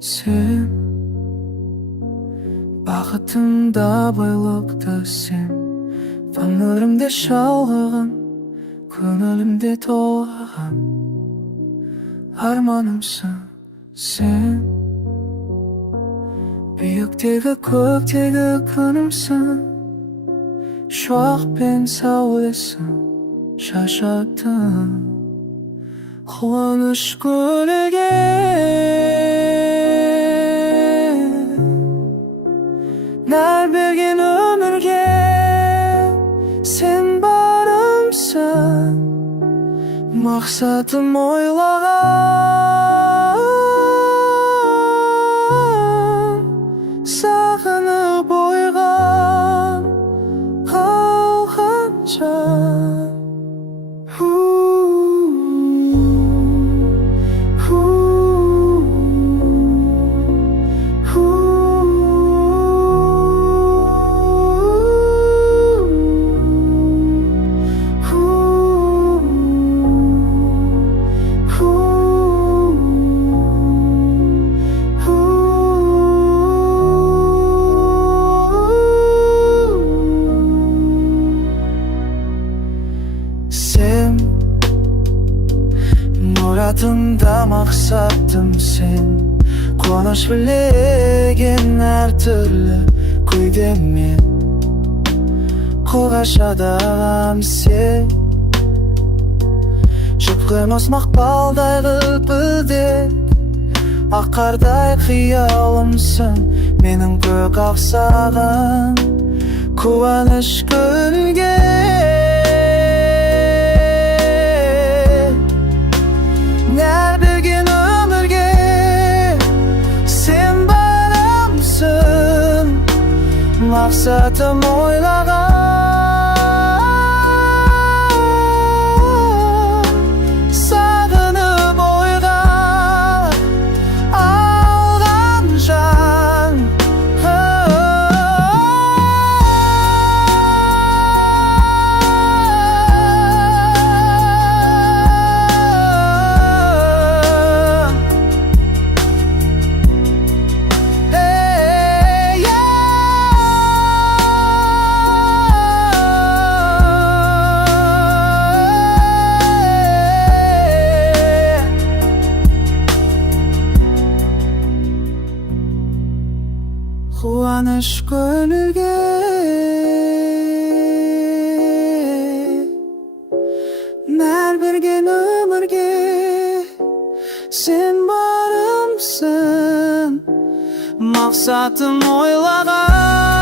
Sen бақытымда байлықта сен өмірімде шалғыған, көңілімде толған арманымсың сен. Биіктегі көктегі күнімсің, шуақ пен сәулесің шашатын қуаныш гүлге. Нәр берген өмірге сен барымсың, мақсатым ойлаған, сағынып ойған қалған жан. Сен мұратымда мақсатым сен, қуаныш білеген әртүрлі күйдемен қолға шадаған сен. Жұпқымыз мақпалдай гүлдеп, ақ қардай қиялымсың, менің көк ақсаған қуаныш гүлге. Нәр берген өмірге сен барымсың, мақсатым ойлаған, сағынып ойған алған жан. Қуаныш гүлге. Нәр берген өмірге сен барымсың, мақсатым ойлаған.